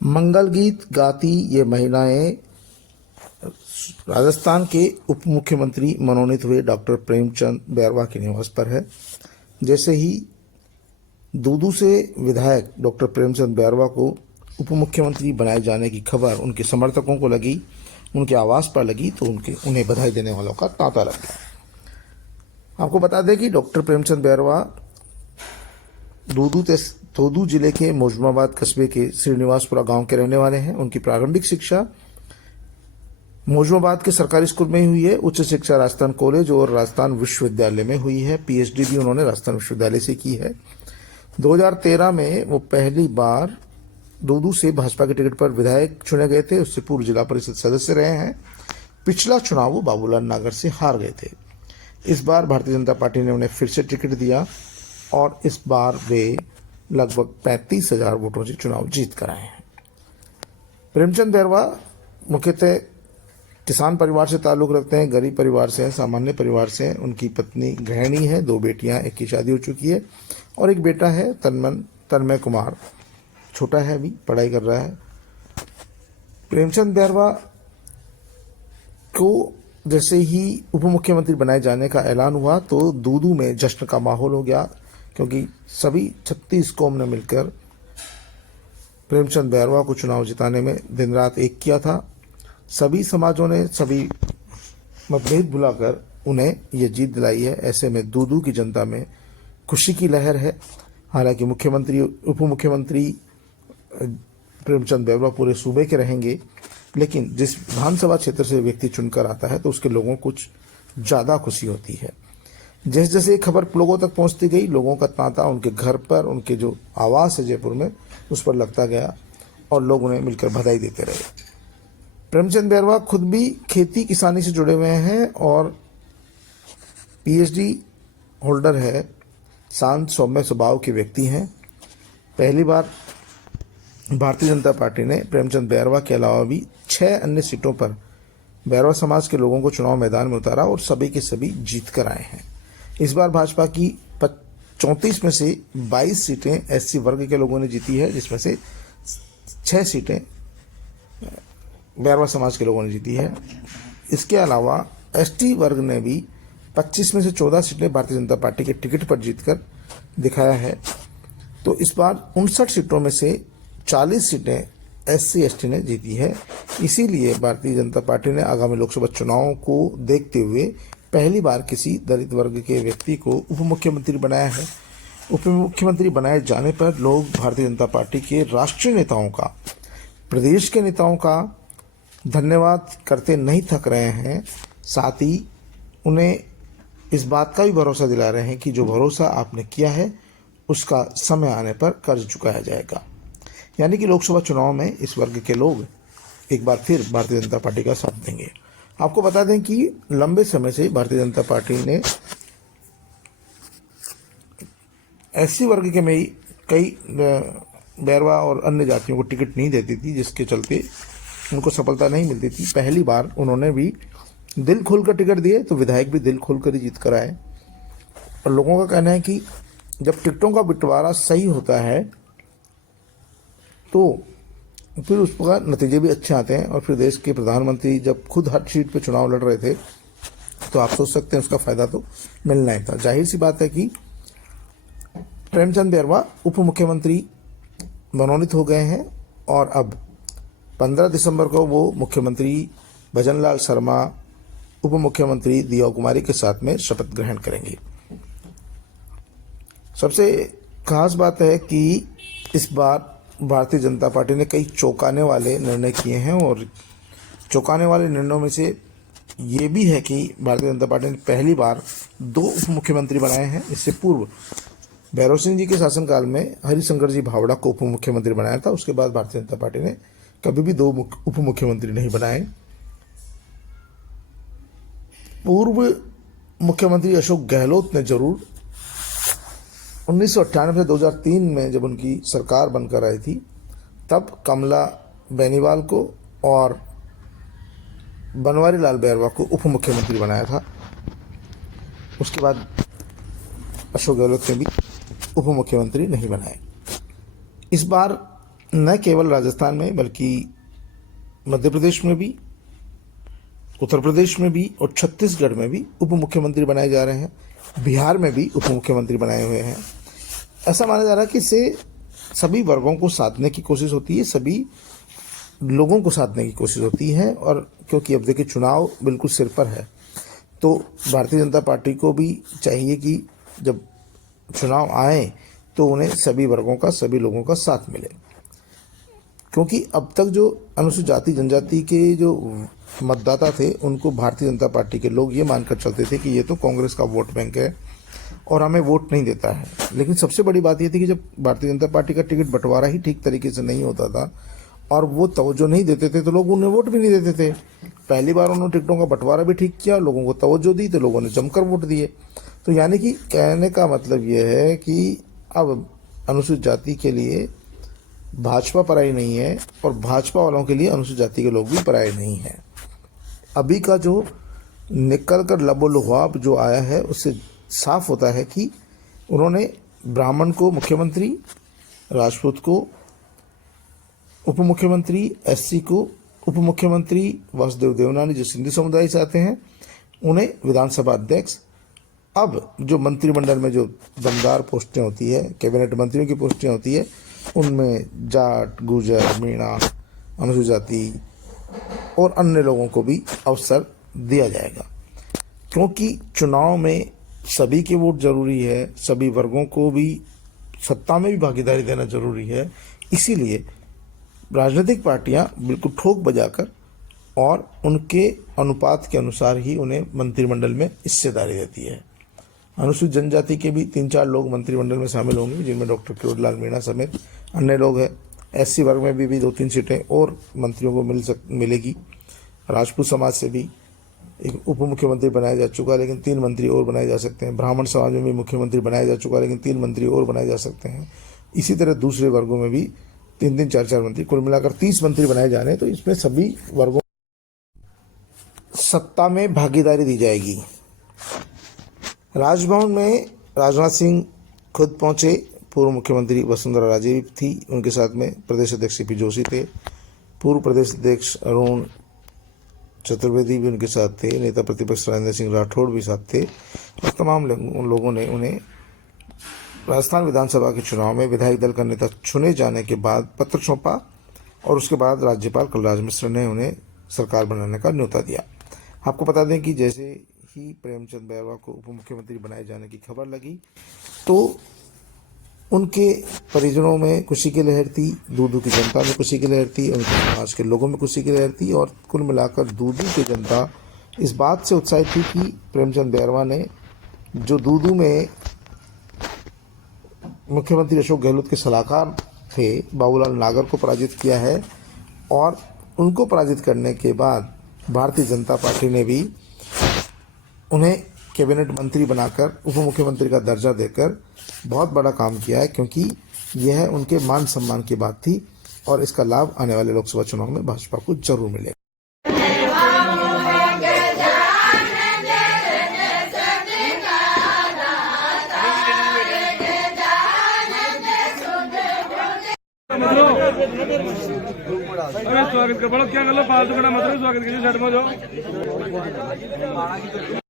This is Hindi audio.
मंगल गीत गाती ये महिलाएं राजस्थान के उप मुख्यमंत्री मनोनीत हुए डॉक्टर प्रेमचंद बैरवा के निवास पर है। जैसे ही दूदू से विधायक डॉक्टर प्रेमचंद बैरवा को उप मुख्यमंत्री बनाए जाने की खबर उनके समर्थकों को लगी, उनके आवास पर लगी, तो उन्हें बधाई देने वालों का तांता लग गया। आपको बता दें कि डॉक्टर प्रेमचंद बैरवा दूदू जिले के मोजमाबाद कस्बे के श्रीनिवासपुरा गांव के रहने वाले हैं। उनकी प्रारंभिक शिक्षा मोजमाबाद के सरकारी स्कूल में ही हुई है। उच्च शिक्षा राजस्थान कॉलेज और राजस्थान विश्वविद्यालय में हुई है। पीएचडी भी उन्होंने राजस्थान विश्वविद्यालय से की है। 2013 में वो पहली बार दूदू से भाजपा के टिकट पर विधायक चुने गए थे। उससे पूर्व जिला परिषद सदस्य रहे हैं। पिछला चुनाव वो बाबूलाल नागर से हार गए थे। इस बार भारतीय जनता पार्टी ने उन्हें फिर से टिकट दिया और इस बार वे लगभग 35,000 वोटों से चुनाव जीत कर आए हैं। प्रेमचंद बैरवा मुख्यतः किसान परिवार से ताल्लुक रखते हैं, गरीब परिवार से हैं, सामान्य परिवार से हैं। उनकी पत्नी गृहिणी है, 2 बेटियां, एक की शादी हो चुकी है और एक बेटा है तन्मय कुमार, छोटा है, अभी पढ़ाई कर रहा है। प्रेमचंद बैरवा को जैसे ही उप मुख्यमंत्री बनाए जाने का ऐलान हुआ तो दूदू में जश्न का माहौल हो गया, क्योंकि सभी 36 कौम ने मिलकर प्रेमचंद बैरवा को चुनाव जिताने में दिन रात एक किया था। सभी समाजों ने सभी मतभेद भुलाकर उन्हें ये जीत दिलाई है। ऐसे में दूदू की जनता में खुशी की लहर है। हालांकि उप मुख्यमंत्री प्रेमचंद बैरवा पूरे सूबे के रहेंगे, लेकिन जिस विधानसभा क्षेत्र से व्यक्ति चुनकर आता है तो उसके लोगों को कुछ ज़्यादा खुशी होती है। जैसे जैसे खबर लोगों तक पहुंचती गई, लोगों का तांता उनके घर पर, उनके जो आवास है जयपुर में, उस पर लगता गया और लोग उन्हें मिलकर बधाई देते रहे। प्रेमचंद बैरवा खुद भी खेती किसानी से जुड़े हुए हैं और पीएचडी होल्डर है। शांत सौम्य स्वभाव के व्यक्ति हैं। पहली बार भारतीय जनता पार्टी ने प्रेमचंद बैरवा के अलावा भी 6 अन्य सीटों पर बैरवा समाज के लोगों को चुनाव मैदान में उतारा और सभी के सभी जीत कर आए हैं। इस बार भाजपा की 34 में से 22 सीटें एससी वर्ग के लोगों ने जीती है, जिसमें से 6 सीटें बैरवा समाज के लोगों ने जीती है। इसके अलावा एसटी वर्ग ने भी 25 में से 14 सीटें भारतीय जनता पार्टी के टिकट पर जीतकर दिखाया है। तो इस बार 59 सीटों में से 40 सीटें एससी एसटी ने जीती है। इसीलिए भारतीय जनता पार्टी ने आगामी लोकसभा चुनाव को देखते हुए पहली बार किसी दलित वर्ग के व्यक्ति को उप मुख्यमंत्री बनाया है। उप मुख्यमंत्री बनाए जाने पर लोग भारतीय जनता पार्टी के राष्ट्रीय नेताओं का, प्रदेश के नेताओं का धन्यवाद करते नहीं थक रहे हैं। साथ ही उन्हें इस बात का भी भरोसा दिला रहे हैं कि जो भरोसा आपने किया है उसका समय आने पर कर्ज चुकाया जाएगा। यानी कि लोकसभा चुनाव में इस वर्ग के लोग एक बार फिर भारतीय जनता पार्टी का साथ देंगे। आपको बता दें कि लंबे समय से भारतीय जनता पार्टी ने एससी वर्ग के में कई बैरवा और अन्य जातियों को टिकट नहीं देती थी, जिसके चलते उनको सफलता नहीं मिलती थी। पहली बार उन्होंने भी दिल खोलकर टिकट दिए तो विधायक भी दिल खोलकर ही जीत कर आए। और लोगों का कहना है कि जब टिकटों का बंटवारा सही होता है तो फिर उस पर नतीजे भी अच्छे आते हैं। और फिर देश के प्रधानमंत्री जब खुद हर सीट पे चुनाव लड़ रहे थे तो आप सोच सकते हैं उसका फायदा तो मिलना ही था। जाहिर सी बात है कि प्रेमचंद बैरवा उप मुख्यमंत्री मनोनीत हो गए हैं और अब 15 दिसंबर को वो मुख्यमंत्री भजनलाल शर्मा, उप मुख्यमंत्री दिया कुमारी के साथ में शपथ ग्रहण करेंगे। सबसे खास बात है कि इस बार भारतीय जनता पार्टी ने कई चौंकाने वाले निर्णय किए हैं और चौंकाने वाले निर्णयों में से ये भी है कि भारतीय जनता पार्टी ने पहली बार 2 उप मुख्यमंत्री बनाए हैं। इससे पूर्व भैरव सिंह जी के शासनकाल में हरिशंकर जी भावड़ा को उप मुख्यमंत्री बनाया था। उसके बाद भारतीय जनता पार्टी ने कभी भी 2 उप मुख्यमंत्री नहीं बनाए। पूर्व मुख्यमंत्री अशोक गहलोत ने जरूर 1998 से 2003 में जब उनकी सरकार बनकर आई थी तब कमला बेनीवाल को और बनवारी लाल बैरवा को उप मुख्यमंत्री बनाया था। उसके बाद अशोक गहलोत ने भी उप मुख्यमंत्री नहीं बनाए। इस बार न केवल राजस्थान में बल्कि मध्य प्रदेश में भी, उत्तर प्रदेश में भी और छत्तीसगढ़ में भी उप मुख्यमंत्री बनाए जा रहे हैं। बिहार में भी उप मुख्यमंत्री बनाए हुए हैं। ऐसा माना जा रहा है कि इससे सभी वर्गों को साधने की कोशिश होती है, सभी लोगों को साधने की कोशिश होती है। और क्योंकि अब देखिए चुनाव बिल्कुल सिर पर है, तो भारतीय जनता पार्टी को भी चाहिए कि जब चुनाव आए तो उन्हें सभी वर्गों का, सभी लोगों का साथ मिले। क्योंकि अब तक जो अनुसूचित जाति जनजाति के जो मतदाता थे, उनको भारतीय जनता पार्टी के लोग ये मानकर चलते थे कि ये तो कांग्रेस का वोट बैंक है और हमें वोट नहीं देता है। लेकिन सबसे बड़ी बात ये थी कि जब भारतीय जनता पार्टी का टिकट बंटवारा ही ठीक तरीके से नहीं होता था और वो तवज्जो नहीं देते थे, तो लोग उन्हें वोट भी नहीं देते थे। पहली बार उन्होंने टिकटों का बंटवारा भी ठीक किया, लोगों को तवज्जो दी, तो लोगों ने जमकर वोट दिए। तो यानी कि कहने का मतलब ये है कि अब अनुसूचित जाति के लिए भाजपा पराई नहीं है और भाजपा वालों के लिए अनुसूचित जाति के लोग भी पराई नहीं हैं। अभी का जो निकल कर लबोलुहाब जो आया है, उससे साफ होता है कि उन्होंने ब्राह्मण को मुख्यमंत्री, राजपूत को उप मुख्यमंत्री, एससी को उप मुख्यमंत्री, वासुदेव देवनानी जो सिंधी समुदाय से आते हैं उन्हें विधानसभा अध्यक्ष। अब जो मंत्रिमंडल में जो दमदार पोस्टें होती है, कैबिनेट मंत्रियों की पोस्टें होती है, उनमें जाट, गुर्जर, मीणा, अनुसूचित जाति और अन्य लोगों को भी अवसर दिया जाएगा। क्योंकि चुनाव में सभी के वोट जरूरी है, सभी वर्गों को भी सत्ता में भी भागीदारी देना जरूरी है। इसीलिए राजनीतिक पार्टियां बिल्कुल ठोक बजाकर और उनके अनुपात के अनुसार ही उन्हें मंत्रिमंडल में हिस्सेदारी देती है। अनुसूचित जनजाति के भी 3-4 लोग मंत्रिमंडल में शामिल होंगे, जिनमें डॉक्टर किरोड़ीलाल मीणा समेत अन्य लोग हैं। एससी वर्ग में भी 2-3 सीटें और मंत्रियों को मिलेगी। राजपूत समाज से भी एक उप मुख्यमंत्री बनाया जा चुका है, लेकिन 3 मंत्री और बनाए जा सकते हैं। ब्राह्मण समाज में भी मुख्यमंत्री बनाया जा चुका है, लेकिन 3 मंत्री और बनाए जा सकते हैं। इसी तरह दूसरे वर्गों में भी 3-3, 4-4 मंत्री, कुल मिलाकर 30 मंत्री बनाए जाने। तो इसमें सभी वर्गों सत्ता में भागीदारी दी जाएगी। राजभवन में राजनाथ सिंह खुद पहुंचे, पूर्व मुख्यमंत्री वसुंधरा राजे भी थी, उनके साथ में प्रदेश अध्यक्ष सीपी जोशी थे, पूर्व प्रदेश अध्यक्ष अरुण चतुर्वेदी भी उनके साथ थे, नेता प्रतिपक्ष राजेंद्र सिंह राठौड़ भी साथ थे। और तमाम लोगों ने उन्हें राजस्थान विधानसभा के चुनाव में विधायक दल का नेता चुने जाने के बाद पत्र सौंपा और उसके बाद राज्यपाल कलराज मिश्र ने उन्हें सरकार बनाने का न्योता दिया। आपको बता दें कि जैसे ही प्रेमचंद बैरवा को उप मुख्यमंत्री बनाए जाने की खबर लगी, तो उनके परिजनों में खुशी की लहर थी, दूदू की जनता में खुशी की लहर थी, उनके समाज के लोगों में खुशी की लहर थी। और कुल मिलाकर दूदू की जनता इस बात से उत्साहित थी कि प्रेमचंद बैरवा ने, जो दूदू में मुख्यमंत्री अशोक गहलोत के सलाहकार थे, बाबूलाल नागर को पराजित किया है। और उनको पराजित करने के बाद भारतीय जनता पार्टी ने भी उन्हें कैबिनेट मंत्री बनाकर उप मुख्यमंत्री का दर्जा देकर बहुत बड़ा काम किया है, क्योंकि यह उनके मान सम्मान की बात थी और इसका लाभ आने वाले लोकसभा चुनाव में भाजपा को जरूर मिलेगा। स्वागत कर, क्या गलो फालतू का मतलब स्वागत कीजिए।